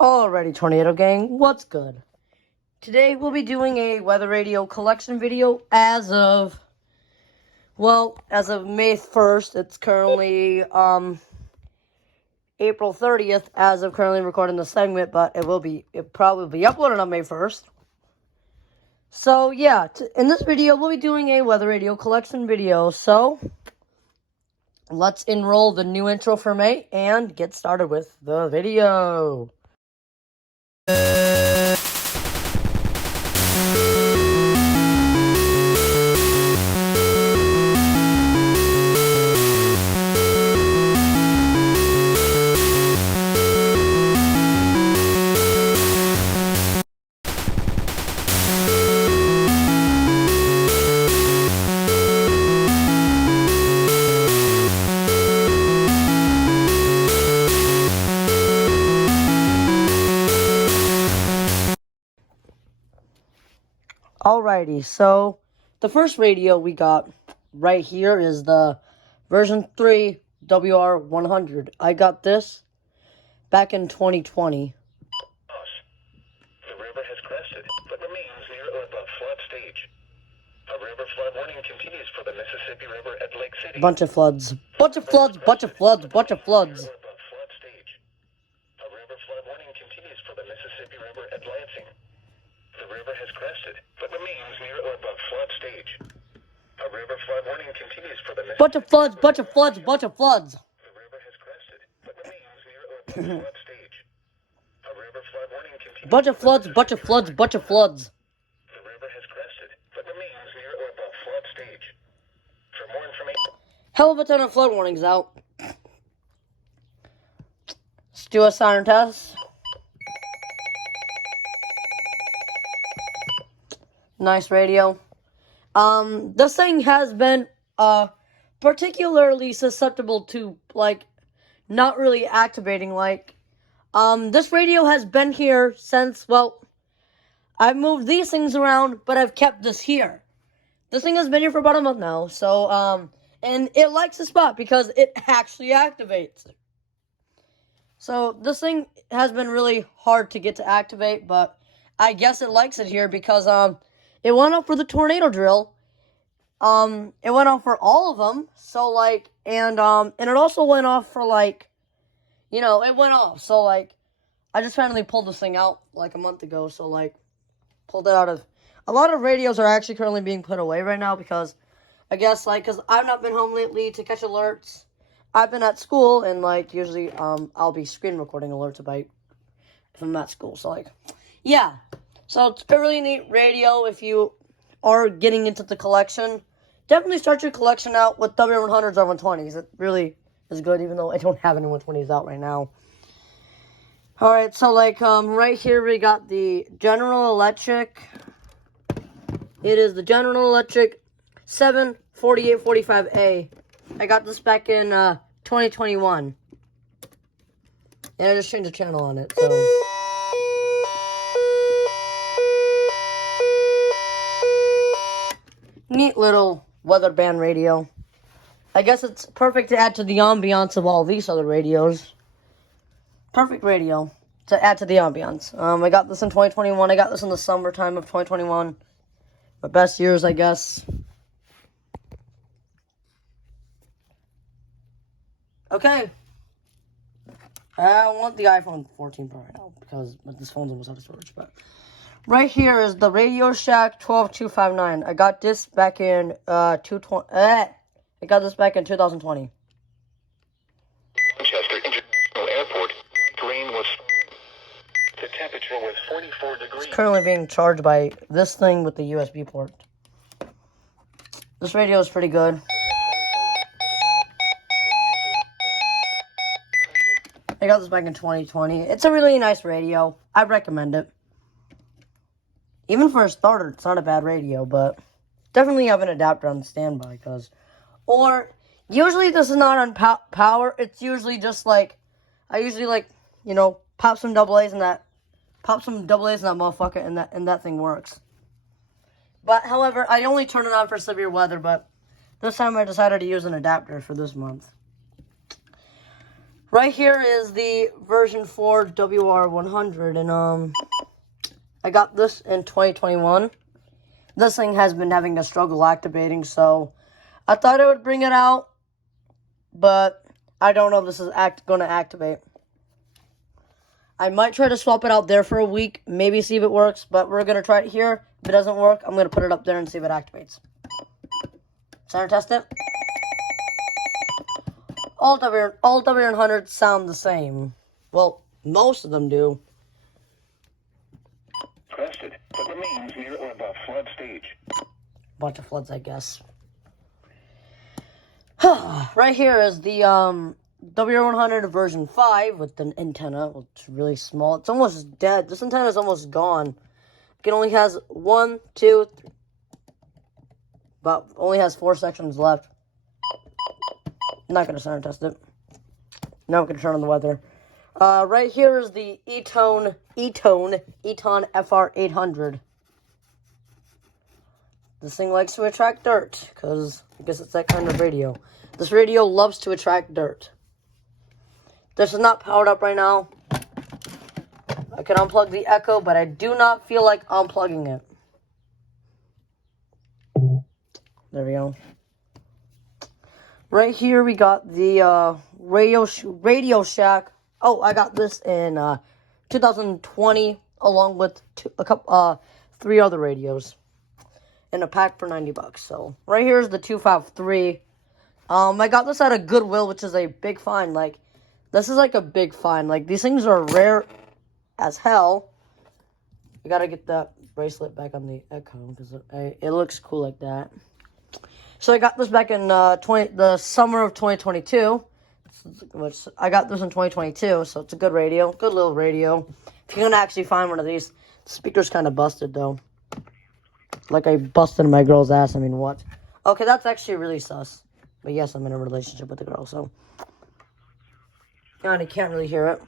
Alrighty, Tornado Gang, what's good? Today we'll be doing a weather radio collection video as of May 1st. It's currently, April 30th as of currently recording the segment, but it'll probably be uploaded on May 1st. So, yeah, in this video, we'll be doing a weather radio collection video, so let's enroll the new intro for May and get started with the video. Alrighty, so the first radio we got right here is the version 3 WR100. I got this back in 2020. The river has crested, but remains near or above flood stage. A river flood warning continues for the Mississippi River at Lake City. Bunch of floods. Bunch of floods. Bunch of floods. Bunch of floods. Above flood stage. A river flood warning continues for the Mississippi River at Lansing. The river has crested, but remains near or above flood stage. A river flood warning continues for the Mississippi Bunch of floods. Bunch of floods. Bunch of floods. The river has crested, but remains near or above flood stage. A river flood warning continues. Bunch of floods. Bunch of floods. Bunch of floods. The river has crested, but remains near or above flood stage. For more information. Hell of a ton of flood warnings out. Let's do a siren test. Nice radio. This thing has been, particularly susceptible to, not really activating, this radio has been here since, I've moved these things around, but I've kept this here. This thing has been here for about a month now, so, and it likes the spot because it actually activates. So, this thing has been really hard to get to activate, but I guess it likes it here because, it went off for the tornado drill. It went off for all of them. So, and it also went off for, it went off. So, I just randomly pulled this thing out, a month ago. So, pulled it out of... A lot of radios are actually currently being put away right now because, I guess, because I've not been home lately to catch alerts. I've been at school, and, usually, I'll be screen recording alerts if I'm at school. So, yeah. So, it's a really neat radio if you are getting into the collection. Definitely start your collection out with W100s or 120s. It really is good, even though I don't have any 120s out right now. Alright, so, right here we got the General Electric. It is the General Electric 74845A. I got this back in 2021. And I just changed the channel on it, so... Neat little weather band radio. I guess it's perfect to add to the ambiance of all these other radios. Perfect radio to add to the ambiance. I got this in 2021. I got this in the summertime of 2021. My best years, I guess. Okay. I want the iPhone 14 Pro right now because this phone's almost out of storage, but... Right here is the RadioShack 12259. I got this back in 2020. Manchester International Airport. Rain was. The temperature was 44 degrees. It's currently being charged by this thing with the USB port. This radio is pretty good. I got this back in 2020. It's a really nice radio. I recommend it. Even for a starter, it's not a bad radio, but definitely have an adapter on standby, usually this is not on power, it's usually just I usually pop some double A's in that motherfucker, and that thing works. But, however, I only turn it on for severe weather, but this time I decided to use an adapter for this month. Right here is the version 4 WR100, and I got this in 2021. This thing has been having a struggle activating, so I thought I would bring it out, but I don't know if this is going to activate. I might try to swap it out there for a week, maybe see if it works, but we're going to try it here. If it doesn't work, I'm going to put it up there and see if it activates. Sound test it. All W100s sound the same. Well, most of them do. Crested, but remains near or above flood stage. Bunch of floods, I guess. Right here is the W100 version 5 with an antenna. It's really small. It's almost dead. This antenna is almost gone. It only has 1, 2, 3, but only has 4 sections left. I'm not going to sound test it. Now I'm going to turn on the weather. Right here is the Eton FR800. This thing likes to attract dirt, because I guess it's that kind of radio. This radio loves to attract dirt. This is not powered up right now. I can unplug the echo, but I do not feel like unplugging it. There we go. Right here we got the RadioShack. Oh, I got this in 2020, along with 3 other radios in a pack for $90. So right here is the 253. I got this at a Goodwill, which is a big find. Like, this is like a big find. Like, these things are rare as hell. I gotta get that bracelet back on the echo because it looks cool like that. So I got this back in the summer of 2022. Which I got this in 2022, so it's a good radio, good little radio. If you're gonna actually find one of these, the speaker's kind of busted though. Like I busted my girl's ass. I mean, what? Okay, that's actually really sus. But yes, I'm in a relationship with the girl, so and I can't really hear it.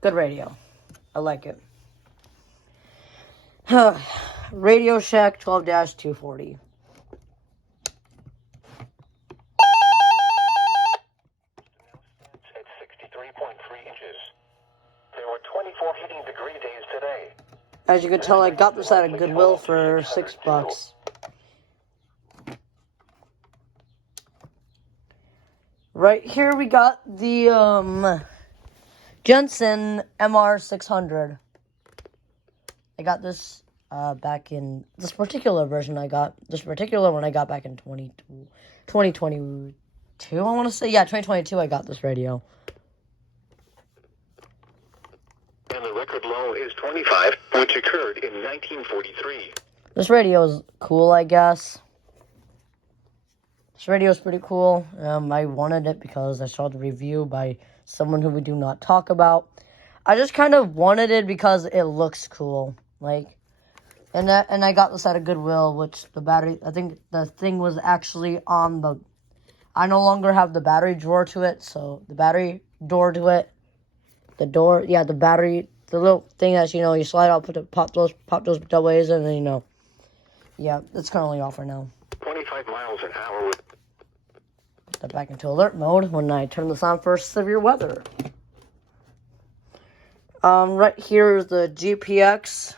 Good radio. I like it. RadioShack 12-240. There were 24 heating degree days today. As you can tell, I got this at a Goodwill for $6. Right here we got the Jensen MR600. I got this back in this particular version. I got this particular one. I got back in 2022. I want to say 2022. I got this radio. And the record low is 25, which occurred in 1943. This radio is cool, I guess. This radio is pretty cool. I wanted it because I saw the review by someone who we do not talk about. I just kind of wanted it because it looks cool. Like, and I got this at a Goodwill, which the battery, I think the thing was actually on the, I no longer have the battery drawer to it, so the battery door to it. The door, the battery, the little thing that, you slide out, pop those double A's in, and, it's currently off right now. 25 miles an hour with... Put that back into alert mode when I turn this on for severe weather. Right here is the GPX.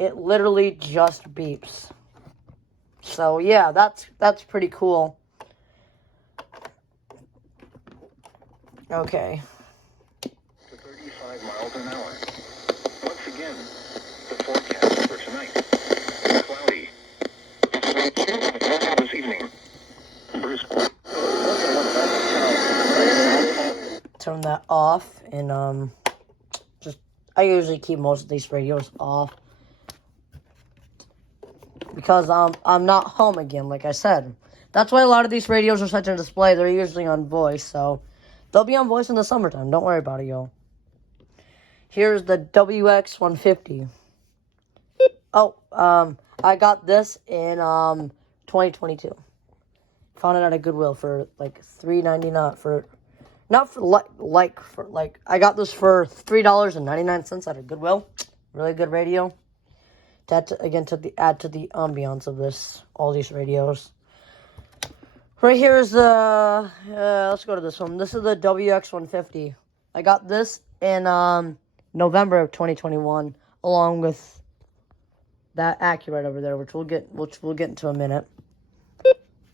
It literally just beeps. So, yeah, that's pretty cool. Okay. 35 miles an hour. Once again, the forecast for tonight. Cloudy. This evening. Bruce. Turn that off, and I usually keep most of these radios off because I'm not home again, like I said. That's why a lot of these radios are set to display. They're usually on voice, so they'll be on voice in the summertime. Don't worry about it, y'all. Here's the WX150. Oh, I got this in 2022. Found it at a Goodwill for like $3.99 for. Not for I got this for $3.99 at a Goodwill. Really good radio. That again to add to the ambiance of all these radios. Right here is the let's go to this one. This is the WX150. I got this in November of 2021, along with that Accurate over there, which we'll get into in a minute.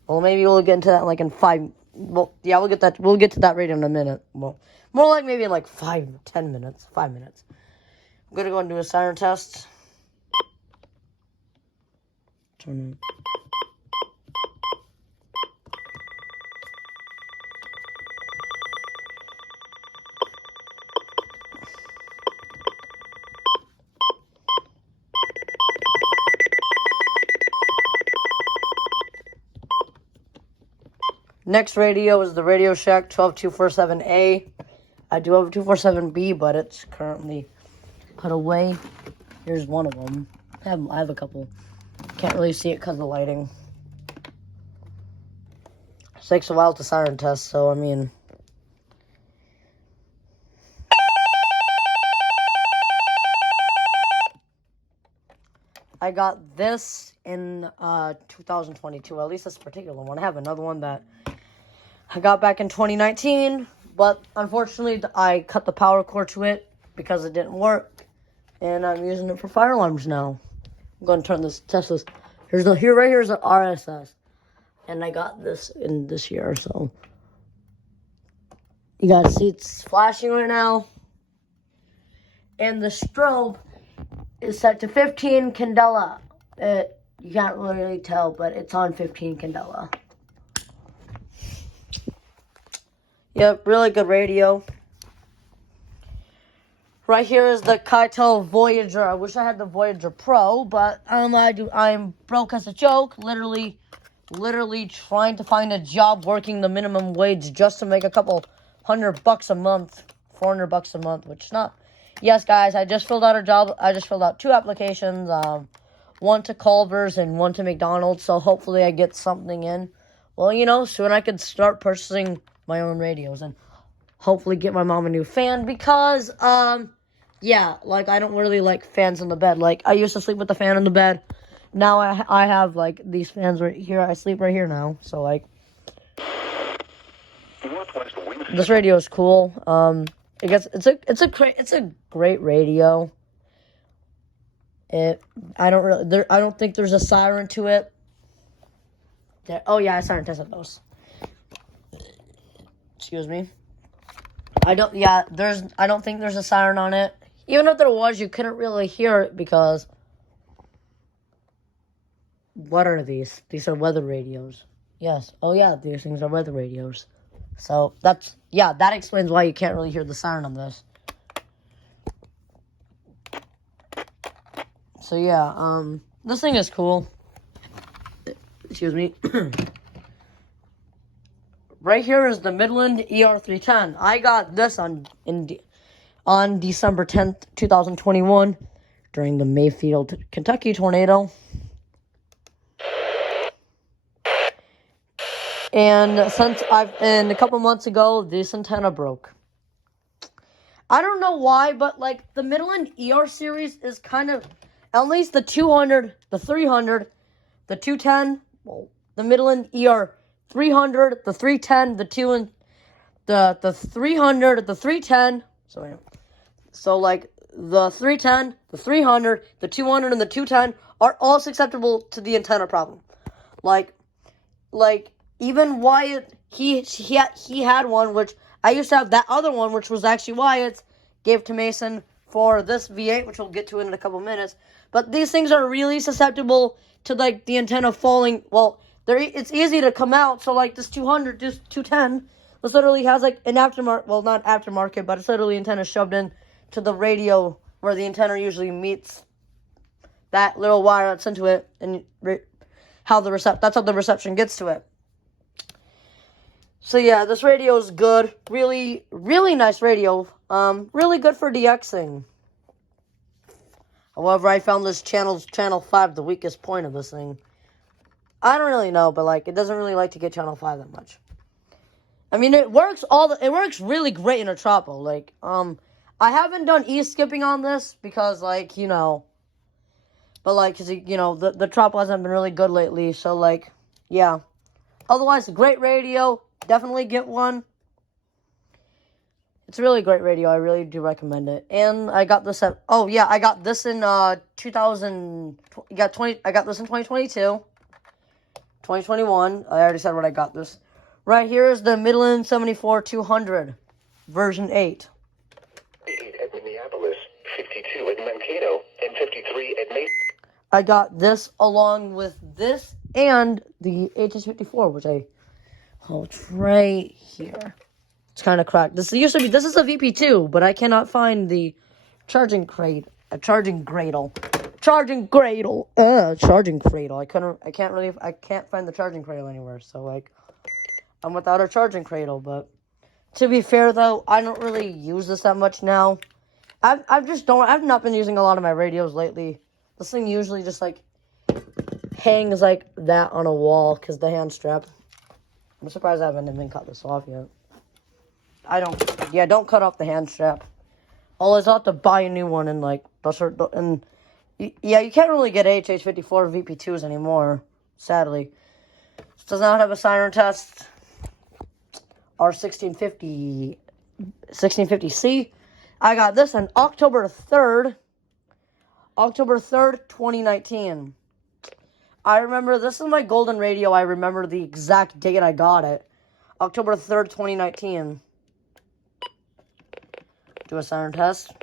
Well, maybe we'll get into that like in 5. Well, yeah, we'll get to that radio in a minute. Well, more like maybe in like 10 minutes. 5 minutes. I'm gonna go and do a siren test. Turn. Next radio is the RadioShack 12247A. I do have a 247B, but it's currently put away. Here's one of them. I have a couple. Can't really see it because of the lighting. It takes a while to siren test, so I mean... I got this in 2022, at least this particular one. I have another one that I got back in 2019, but unfortunately I cut the power cord to it because it didn't work, and I'm using it for fire alarms now. I'm going to test this. Right here is an RSS, and I got this in this year, so you guys see it's flashing right now, and the strobe is set to 15 candela. You can't really tell, but it's on 15 candela. Yep, really good radio. Right here is the Kaito Voiger. I wish I had the Voiger Pro, but I'm broke as a joke. Literally trying to find a job working the minimum wage just to make a couple $100 a month, $400 a month, which is not. Yes, guys, I just filled out a job. I just filled out 2 applications, one to Culver's and one to McDonald's. So hopefully I get something in. Well, soon I could start purchasing my own radios and hopefully get my mom a new fan because, yeah, like, I don't really like fans in the bed. Like, I used to sleep with the fan in the bed. Now I have, like, these fans right here. I sleep right here now. So, like, this radio is cool. It's a great radio. I don't think there's a siren to it. Oh yeah, I siren tested those. Excuse me. I don't think there's a siren on it. Even if there was, you couldn't really hear it because what are these? These are weather radios. Yes. Oh yeah, these things are weather radios. So that explains why you can't really hear the siren on this. So yeah, this thing is cool. Excuse me. Right here is the Midland ER310. I got this on December 10th, 2021 during the Mayfield, Kentucky tornado. And and a couple months ago, this antenna broke. I don't know why, but like the Midland ER series is kind of, at least the 200, the 300, the 210, well, the Midland ER 300, the 310, the 300, the 310. So like the 310, the 300, the 200, and the 210 are all susceptible to the antenna problem. Like even Wyatt, he had one, which I used to have that other one, which was actually Wyatt's, gave to Mason for this V8, which we'll get to in a couple minutes. But these things are really susceptible to like the antenna falling. Well, it's easy to come out. So like this 200, this 210, this literally has like an aftermarket. Well, not aftermarket, but it's literally antenna shoved in to the radio where the antenna usually meets that little wire that's into it, and that's how the reception gets to it. So yeah, this radio is good. Really, really nice radio. Really good for DXing. However, I found this channel 5 the weakest point of this thing. I don't really know, but like it doesn't really like to get channel 5 that much. I mean, it works really great in a tropo. Like, I haven't done e-skipping on this because like, But, like, cause the trop hasn't been really good lately. So, like, yeah. Otherwise, great radio. Definitely get one. It's a really great radio. I really do recommend it. And I got this at... Oh, yeah. I got this in 2000... I got this in 2022. 2021. I already said when I got this. Right here is the Midland 74-200. Version 8. 8 at Minneapolis, 52 at Mankato, and 53 at Mason. I got this along with this and the HS54, which it's right here. It's kind of cracked. This is a VP2, but I cannot find the charging cradle. Charging cradle. I can't find the charging cradle anywhere. So, like, I'm without a charging cradle. But to be fair, though, I don't really use this that much now. I've not been using a lot of my radios lately. This thing usually just, like, hangs like that on a wall because the hand strap. I'm surprised I haven't even cut this off yet. Don't cut off the hand strap. I'll have to buy a new one and, like, you can't really get HH54 VP2s anymore, sadly. This does not have a siren test. R1650C. I got this on October 3rd, 2019. I remember, this is my golden radio. I remember the exact date I got it. October 3rd, 2019. Do a siren test.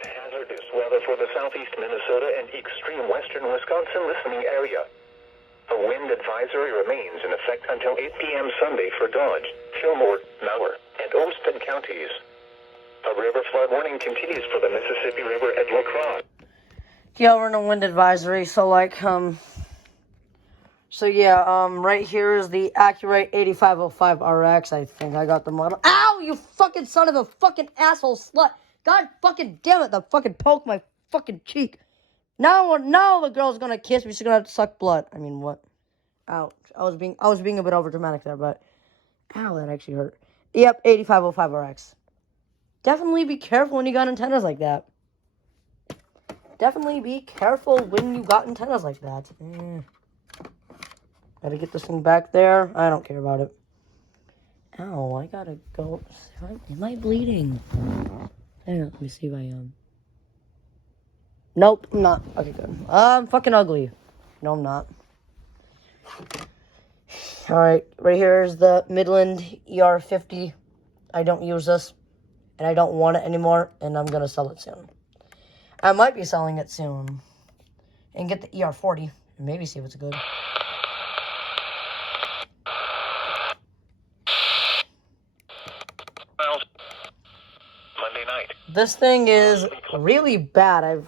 Hazardous weather for the southeast Minnesota and extreme western Wisconsin listening area. A wind advisory remains in effect until 8 p.m. Sunday for Dodge, Fillmore, Mower, and Olmsted counties. A river flood warning continues for the Mississippi River at La Crosse. Yeah, we're in a wind advisory, so, like, right here is the Accurate 8505 RX. I think I got the model. Ow, you fucking son of a fucking asshole slut. God fucking damn it, that fucking poked my fucking cheek. Now the girl's gonna kiss me, she's gonna have to suck blood. I mean, what? Ouch. I was being a bit overdramatic there, but ow, that actually hurt. Yep, 8505 RX. Definitely be careful when you got antennas like that. Definitely be careful when you got antennas like that. Gotta get this thing back there. I don't care about it. Ow, I gotta go. Am I bleeding? Hang on, let me see if I am. Nope, I'm not. Okay, good. I'm fucking ugly. No, I'm not. Alright, right here is the Midland ER50. I don't use this, and I don't want it anymore, and I'm gonna sell it soon. I might be selling it soon. And get the ER40, and maybe see if it's good. Monday night. This thing is really bad.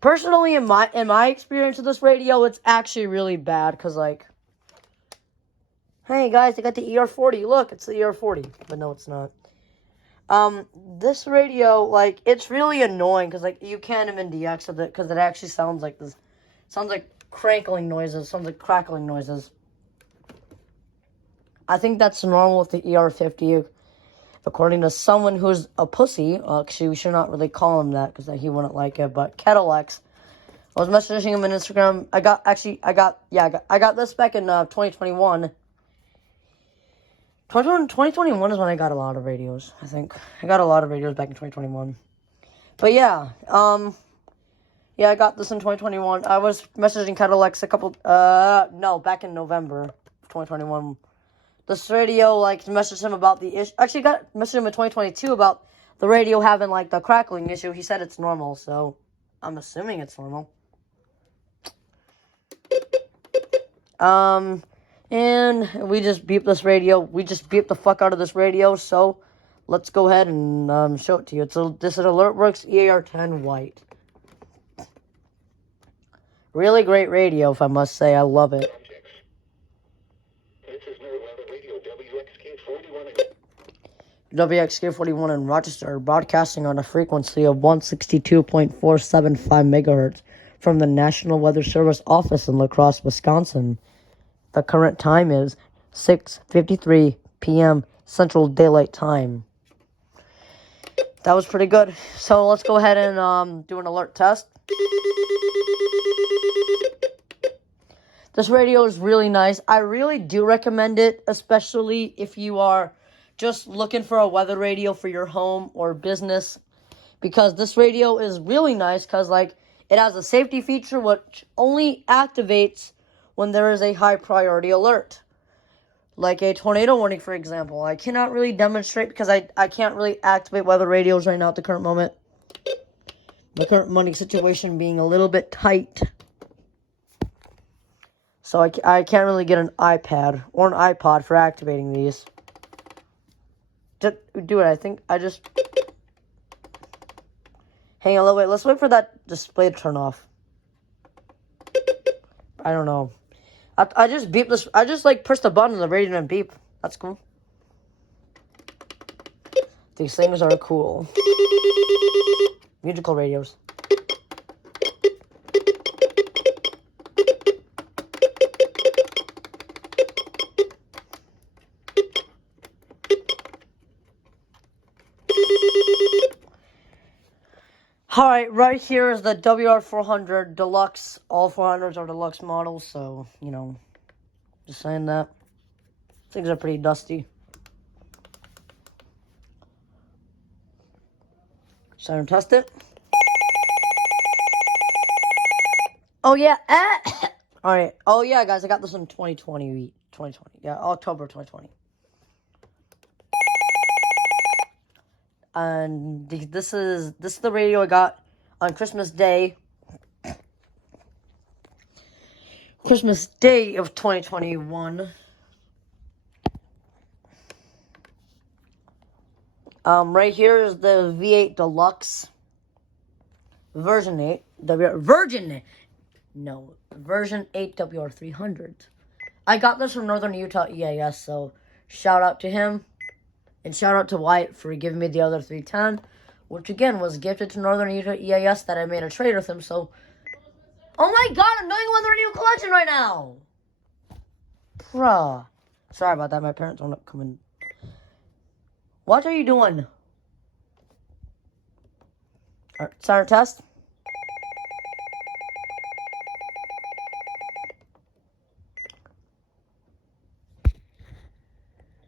Personally, in my experience with this radio, it's actually really bad. Because, like, hey guys, I got the ER40. Look, it's the ER40. But no, it's not. This radio, like, it's really annoying. Because, like, you can't even DX with it. Because it actually sounds like this. Sounds like crackling noises. Sounds like crackling noises. I think that's normal with the ER50. According to someone who's a pussy, actually, we should not really call him that because he wouldn't like it. But Kettlex, I was messaging him on Instagram. I got this back in 2021. 2021 is when I got a lot of radios. I think I got a lot of radios back in 2021. But yeah, I got this in 2021. I was messaging Kettlex back in November of 2021. This radio, like, messaged him about the issue. Actually, messaged him in 2022 about the radio having, like, the crackling issue. He said it's normal, so I'm assuming it's normal. And we just beeped this radio. We just beeped the fuck out of this radio, so let's go ahead and show it to you. This is AlertWorks EAR10 White. Really great radio, if I must say. I love it. WXK41 in Rochester, broadcasting on a frequency of 162.475 megahertz from the National Weather Service office in La Crosse, Wisconsin. The current time is 6:53 p.m. Central Daylight Time. That was pretty good. So let's go ahead and do an alert test. This radio is really nice. I really do recommend it, especially if you are just looking for a weather radio for your home or business. Because this radio is really nice because, like, it has a safety feature which only activates when there is a high priority alert. Like a tornado warning, for example. I cannot really demonstrate because I can't really activate weather radios right now at the current moment. The current money situation being a little bit tight. So I can't really get an iPad or an iPod for activating these. Just do it. I think I just... Hang on, wait. Let's wait for that display to turn off. I don't know. I just beep this. I just like push the button and the radio and beep. That's cool. These things are cool. Musical radios. Alright, right here is the WR400 Deluxe. All 400s are Deluxe models, so, you know, just saying that. Things are pretty dusty. Siren test it. Oh, yeah. Alright. Oh, yeah, guys, I got this in 2020. Yeah, October 2020. And this is the radio I got on Christmas Day. Christmas Day of 2021. Right here is the V8 Deluxe version 8. Version 8 WR300. I got this from Northern Utah EAS, so shout out to him. And shout out to Wyatt for giving me the other 310, which again was gifted to Northern Utah EAS that I made a trade with him, so... Oh my god, I'm doing one radio collection right now! Bruh. Sorry about that, my parents won't come in. What are you doing? Alright, siren test.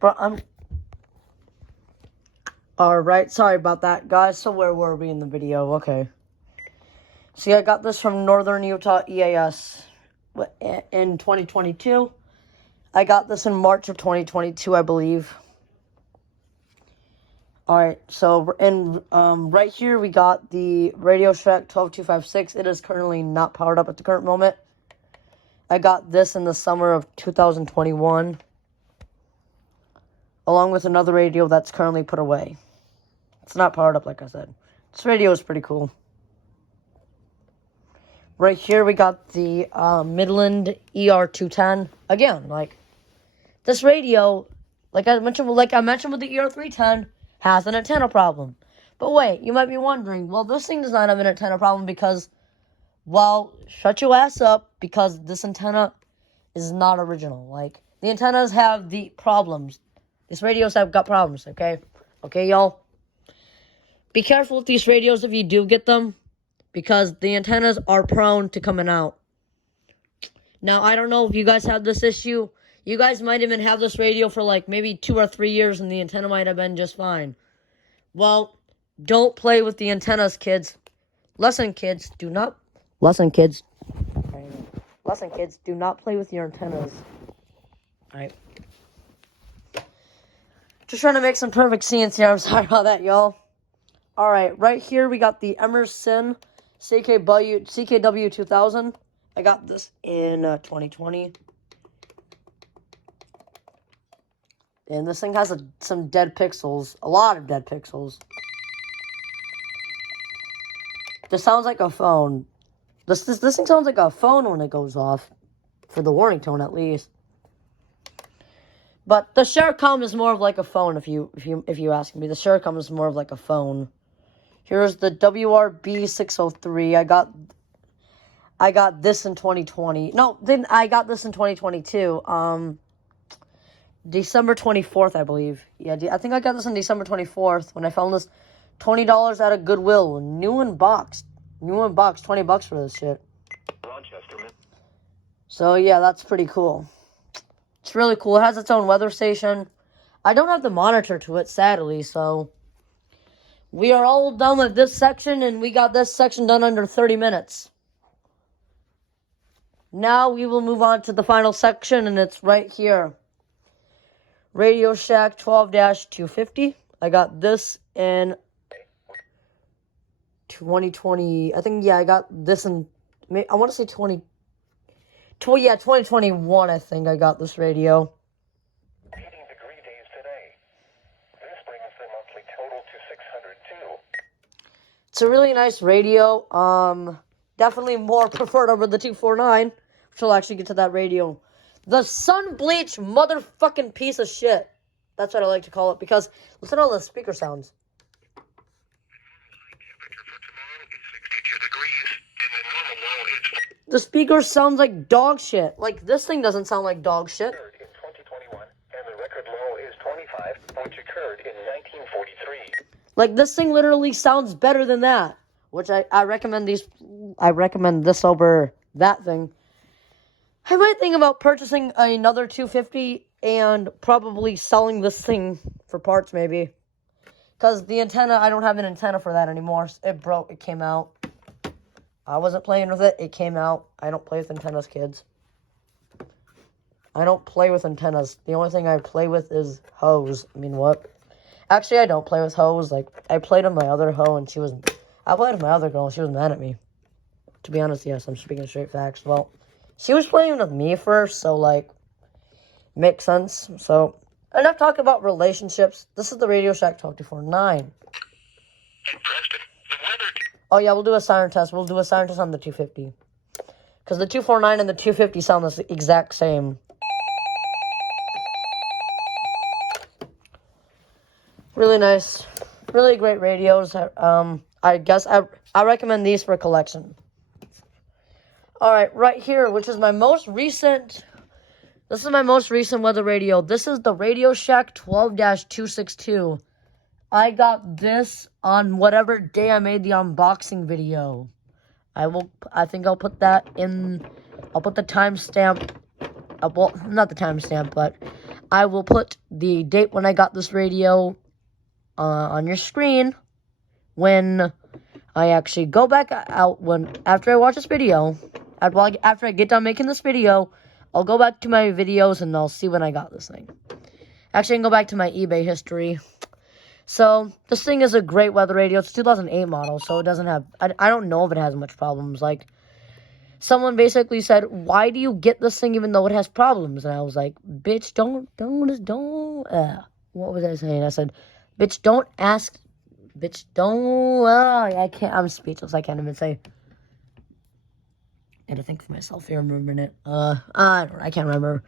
Bruh, Alright, sorry about that, guys. So where were we in the video? Okay. See, I got this from Northern Utah EAS in 2022. I got this in March of 2022, I believe. Alright, so right here we got the RadioShack 12256. It is currently not powered up at the current moment. I got this in the summer of 2021. Along with another radio that's currently put away. It's not powered up, like I said. This radio is pretty cool. Right here, we got the Midland ER210. Again, like, this radio, like I mentioned with the ER310, has an antenna problem. But wait, you might be wondering, well, this thing does not have an antenna problem because, well, shut your ass up, because this antenna is not original. Like, the antennas have the problems. These radios have got problems, okay? Okay, y'all? Be careful with these radios if you do get them, because the antennas are prone to coming out. Now, I don't know if you guys have this issue. You guys might even have this radio for like maybe 2 or 3 years and the antenna might have been just fine. Well, don't play with the antennas, kids. Listen, kids, do not play with your antennas. Alright. Just trying to make some perfect scenes here. I'm sorry about that, y'all. Alright, right here we got the Emerson CKW 2000. I got this in 2020. And this thing has some dead pixels. A lot of dead pixels. This sounds like a phone. This thing sounds like a phone when it goes off. For the warning tone, at least. But the Sharecom is more of like a phone, if you ask me. The Sharecom is more of like a phone. Here's the WRB603. I got this in 2020. No, then I got this in 2022. December 24th, I believe. Yeah, I think I got this on December 24th when I found this $20 at a Goodwill. New in box, $20 for this shit. So yeah, that's pretty cool. It's really cool. It has its own weather station. I don't have the monitor to it, sadly, so we are all done with this section, and we got this section done under 30 minutes. Now we will move on to the final section, and it's right here. RadioShack 12-250. I got this in 2020. I think, yeah, I got this in, I want to say 2021, I think I got this radio. 80 degree days today. This brings the monthly total to 602. It's a really nice radio. Definitely more preferred over the 249, which will actually get to that radio. The sun-bleached motherfucking piece of shit. That's what I like to call it, because listen to all the speaker sounds. Temperature for tomorrow is 62 degrees, and the normal low is The speaker sounds like dog shit. Like, this thing doesn't sound like dog shit. in 2021, and the record low is 25, which occurred in 1943. Like, this thing literally sounds better than that. Which I recommend these. I recommend this over that thing. I might think about purchasing another 250 and probably selling this thing for parts, maybe. Because the antenna, I don't have an antenna for that anymore. It broke. It came out. I wasn't playing with it. It came out. I don't play with antennas, kids. I don't play with antennas. The only thing I play with is hose. I mean, what? Actually, I don't play with hose. Like, I played with my other hoe, and she was... I played with my other girl, and she was mad at me. To be honest, yes, I'm speaking straight facts. Well, she was playing with me first, so, like, makes sense. So, enough talking about relationships. This is the RadioShack 1249. In Preston, the weather... Oh, yeah, we'll do a siren test. We'll do a siren test on the 250. Because the 249 and the 250 sound the exact same. Really nice. Really great radios. I guess I recommend these for a collection. Alright, right here, which is my most recent... This is my most recent weather radio. This is the RadioShack 12-262. I got this on whatever day I made the unboxing video. I think I'll put that in... I'll put the timestamp... well, not the timestamp, but... I will put the date when I got this radio on your screen when I actually go back out after I watch this video. After I get done making this video, I'll go back to my videos and I'll see when I got this thing. Actually, I can go back to my eBay history. So, this thing is a great weather radio. It's a 2008 model, so it doesn't have... I don't know if it has much problems. Like, someone basically said, why do you get this thing even though it has problems? And I was like, bitch, don't... what was I saying? I said, bitch, don't ask... Bitch, don't... I can't... I'm speechless. I can't even say... I had to think for myself here for a minute. I can't remember.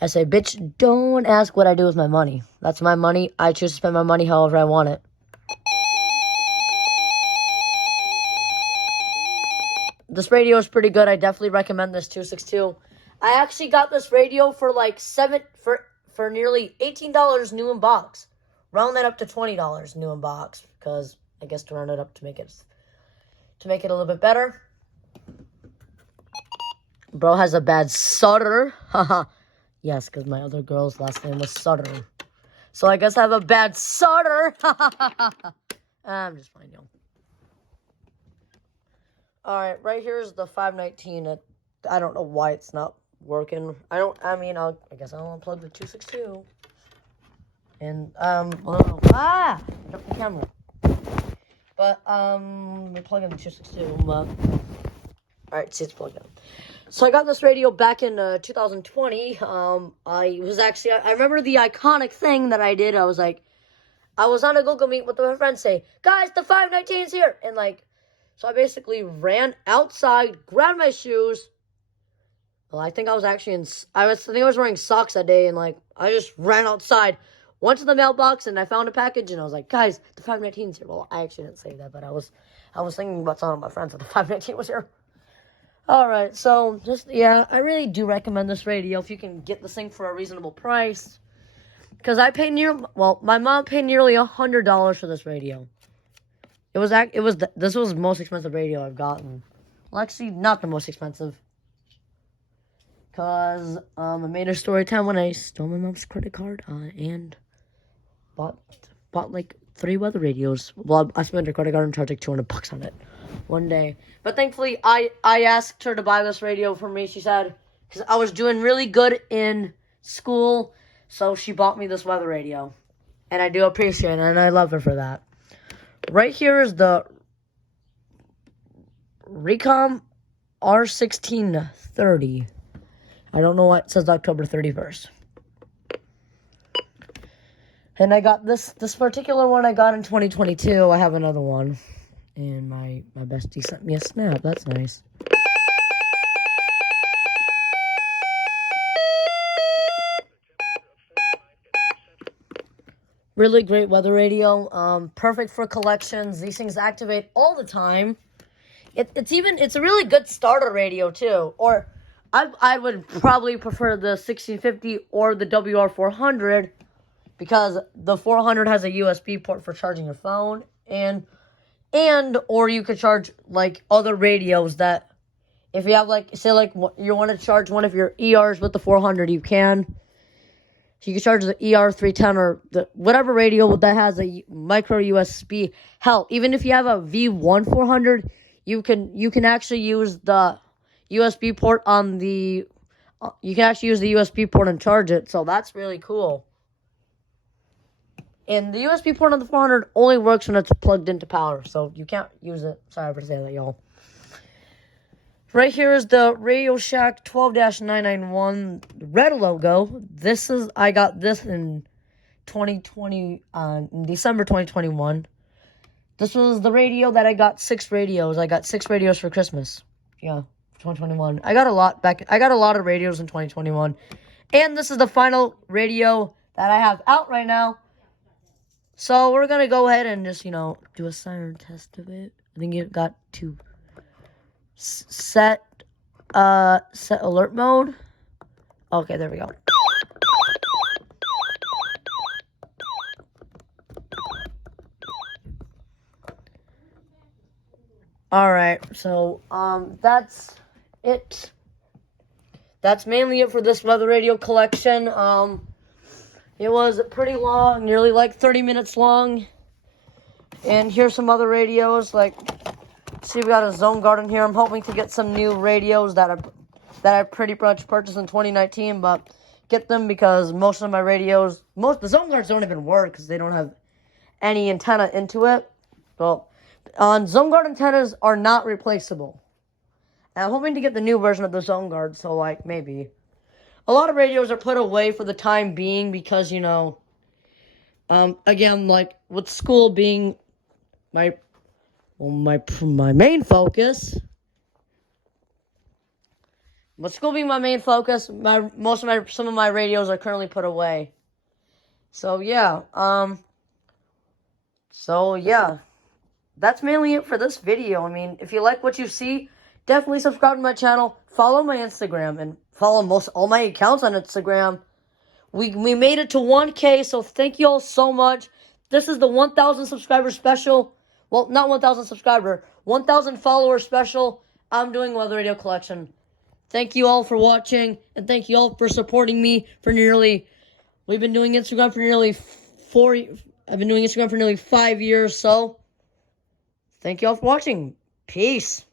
I say, bitch, don't ask what I do with my money. That's my money. I choose to spend my money however I want it. This radio is pretty good. I definitely recommend this 262. I actually got this radio for like for nearly $18 new in box. Round that up to $20 new in box, because I guess to round it up to make it a little bit better. Bro has a bad Sutter. Haha. Yes, because my other girl's last name was Sutter. So I guess I have a bad Sutter. I'm just playing, yo. Alright, right here is the 519. I don't know why it's not working. I guess I'll unplug the 262. And, drop the camera. But, we're plugging the 262, alright, see, it's plugged in. So I got this radio back in 2020. I remember the iconic thing that I did. I was on a Google Meet with my friends, say, guys, the 519 is here. And so I basically ran outside, grabbed my shoes. Well, I think I was wearing socks that day, and I just ran outside, went to the mailbox, and I found a package, and I was like, guys, the 519 is here. Well, I actually didn't say that, but I was thinking about telling my friends that the 519 was here. Alright, so, I really do recommend this radio if you can get this thing for a reasonable price. because my mom paid nearly $100 for this radio. This was the most expensive radio I've gotten. Well, actually, not the most expensive. Because I made a story time when I stole my mom's credit card and bought like 3 weather radios. Well, I spent her credit card and charged like $200 on it one day. But thankfully, I asked her to buy this radio for me. She said, because I was doing really good in school, so she bought me this weather radio. And I do appreciate it, and I love her for that. Right here is Recom R1630. I don't know why it says October 31st. And I got this particular one I got in 2022. I have another one. And my bestie sent me a snap. That's nice. Really great weather radio. Perfect for collections. These things activate all the time. It's a really good starter radio too. Or I would probably prefer the 1650 or the WR400 because the 400 has a USB port for charging your phone or you could charge like other radios that if you have like say like you want to charge one of your ERs with the 400 you can. So you can charge the ER310 or whatever radio that has a micro USB. Hell, even if you have a V1 400, you can actually use the USB port on the. You can actually use the USB port and charge it. So that's really cool. And the USB port on the 400 only works when it's plugged into power, so you can't use it. Sorry for saying that, y'all. Right here is the RadioShack 12-991 red logo. I got this in 2020, in December 2021. This was the radio that I got 6 radios. I got 6 radios for Christmas. Yeah, 2021. I got a lot of radios in 2021. And this is the final radio that I have out right now. So we're going to go ahead and just, do a siren test of it. I think it got to set alert mode. Okay, there we go. Alright, so, that's it. That's mainly it for this weather radio collection. It was pretty long, nearly like 30 minutes long. And here's some other radios, see, we got a Zone Guard in here. I'm hoping to get some new radios that I pretty much purchased in 2019, but get them because most of my radios, the Zone Guards don't even work because they don't have any antenna into it. Well, Zone Guard antennas are not replaceable. And I'm hoping to get the new version of the Zone Guard, so maybe. A lot of radios are put away for the time being because, again, with school being my main focus. With school being my main focus, some of my radios are currently put away. So yeah, that's mainly it for this video. I mean, if you like what you see, definitely subscribe to my channel, follow my Instagram, and follow all my accounts on Instagram. We made it to 1K, so thank you all so much. This is the 1,000 subscriber special. Well, not 1,000 subscriber, 1,000 follower special. I'm doing weather radio collection. Thank you all for watching, and thank you all for supporting me for we've been doing Instagram for nearly I've been doing Instagram for nearly 5 years, so thank you all for watching. Peace.